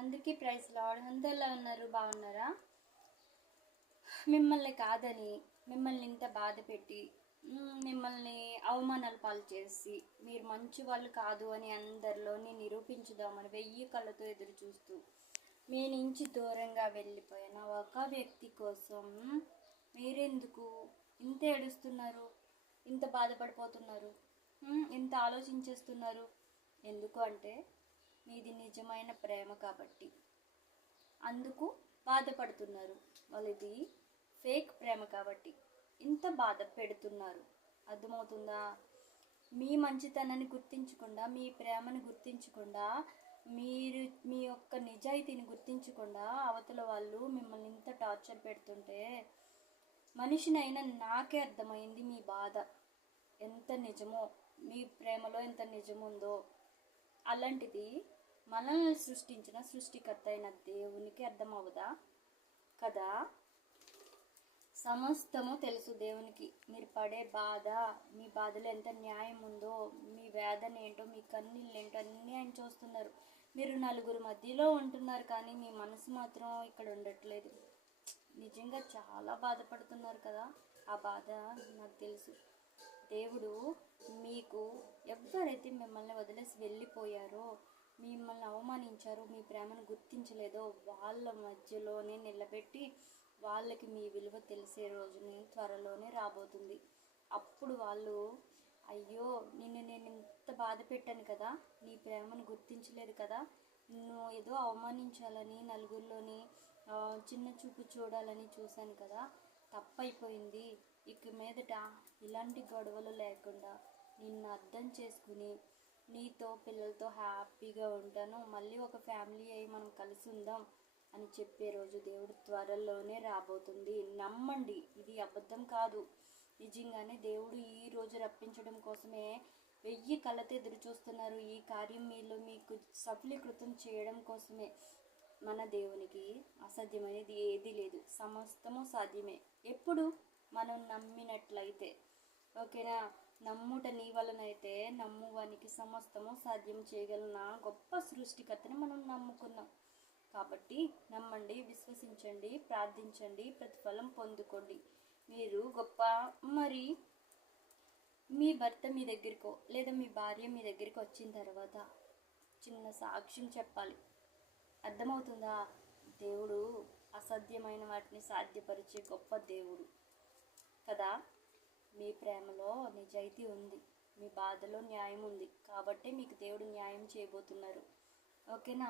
అందరికీ praise lord. అందరూ ఎలా ఉన్నారు? బాగున్నారా? మిమ్మల్ని కాదని, మిమ్మల్ని ఇంత బాధ పెట్టి, మిమ్మల్ని అవమానాలు పాలు చేసి, మీరు మంచి వాళ్ళు కాదు అని అందరిలోని నిరూపించుదామని 1000 కళ్ళతో ఎదురు చూస్తూ మీ నుంచి దూరంగా వెళ్ళిపోయిన ఒక వ్యక్తి కోసం మీరెందుకు ఇంత ఏడుస్తున్నారు, ఇంత బాధపడిపోతున్నారు, ఇంత ఆలోచించేస్తున్నారు? ఎందుకు అంటే మీది నిజమైన ప్రేమ కాబట్టి అందుకు బాధపడుతున్నారు. వాళ్ళది ఫేక్ ప్రేమ కాబట్టి ఇంత బాధ పెడుతున్నారు. అర్థమవుతుందా? మీ మంచితనాన్ని గుర్తించకుండా, మీ ప్రేమను గుర్తించకుండా, మీరు మీ యొక్క నిజాయితీని గుర్తించకుండా అవతల వాళ్ళు మిమ్మల్ని ఇంత టార్చర్ పెడుతుంటే మనిషినైనా నాకే అర్థమైంది మీ బాధ ఎంత నిజమో, మీ ప్రేమలో ఎంత నిజముందో. అలాంటిది మనల్ని సృష్టించిన సృష్టికర్త అయిన దేవునికి అర్థమవుదా కదా? సమస్తము తెలుసు దేవునికి. మీరు పడే బాధ, మీ బాధలో ఎంత న్యాయం ఉందో, మీ వేదన ఏంటో, మీ కన్నీళ్ళు ఏంటో అన్నీ ఆయన చూస్తున్నారు. మీరు నలుగురు మధ్యలో ఉంటున్నారు కానీ మీ మనసు మాత్రం ఇక్కడ ఉండట్లేదు. నిజంగా చాలా బాధపడుతున్నారు కదా? ఆ బాధ నాకు తెలుసు. దేవుడు మీకు ఎవరైతే మిమ్మల్ని వదిలేసి వెళ్ళిపోయారో, మిమ్మల్ని అవమానించారో, మీ ప్రేమను గుర్తించలేదో వాళ్ళ మధ్యలోనే నిలబెట్టి వాళ్ళకి మీ విలువ తెలిసే రోజుని త్వరలోనే రాబోతుంది. అప్పుడు వాళ్ళు, అయ్యో నేను ఇంత బాధ పెట్టాను కదా, నీ ప్రేమను గుర్తించలేదు కదా, నిన్ను ఏదో అవమానించాలని, నలుగురిలోని చిన్న చూపు చూడాలని చూశాను కదా, తప్పైపోయింది. ఇక మీదట ఇలాంటి గొడవలు లేకుండా నిన్ను అర్థం చేసుకుని నీతో పిల్లలతో హ్యాపీగా ఉంటాను, మళ్ళీ ఒక ఫ్యామిలీ అయ్యి మనం కలిసి ఉందాం అని చెప్పే రోజు దేవుడు త్వరలోనే రాబోతుంది. నమ్మండి, ఇది అబద్ధం కాదు. నిజంగానే దేవుడు ఈ రోజు రప్పించడం కోసమే 1000 కళ్ళతో ఎదురు చూస్తున్నారు. ఈ కార్యం మీలో మీకు సఫలీకృతం చేయడం కోసమే. మన దేవునికి అసాధ్యమైనది ఏదీ లేదు, సమస్తము సాధ్యమే. ఎప్పుడు మనం నమ్మినట్లయితే. ఓకేనా? నమ్ముట నీ వలనైతే నమ్మువానికి సమస్తము సాధ్యం చేయగలన గొప్ప సృష్టికర్తని మనం నమ్ముకున్నాం కాబట్టి నమ్మండి, విశ్వసించండి, ప్రార్థించండి, ప్రతిఫలం పొందుకోండి. మీరు గొప్ప. మరి మీ భర్త మీ దగ్గరికో లేదా మీ భార్య మీ దగ్గరికి వచ్చిన తర్వాత చిన్న సాక్ష్యం చెప్పాలి. అర్థమవుతుందా? దేవుడు అసాధ్యమైన వాటిని సాధ్యపరిచే గొప్ప దేవుడు కదా. మీ ప్రేమలో నిజాయితీ ఉంది, మీ బాధలో న్యాయం ఉంది కాబట్టి మీకు దేవుడు న్యాయం చేయబోతున్నారు. ఓకేనా?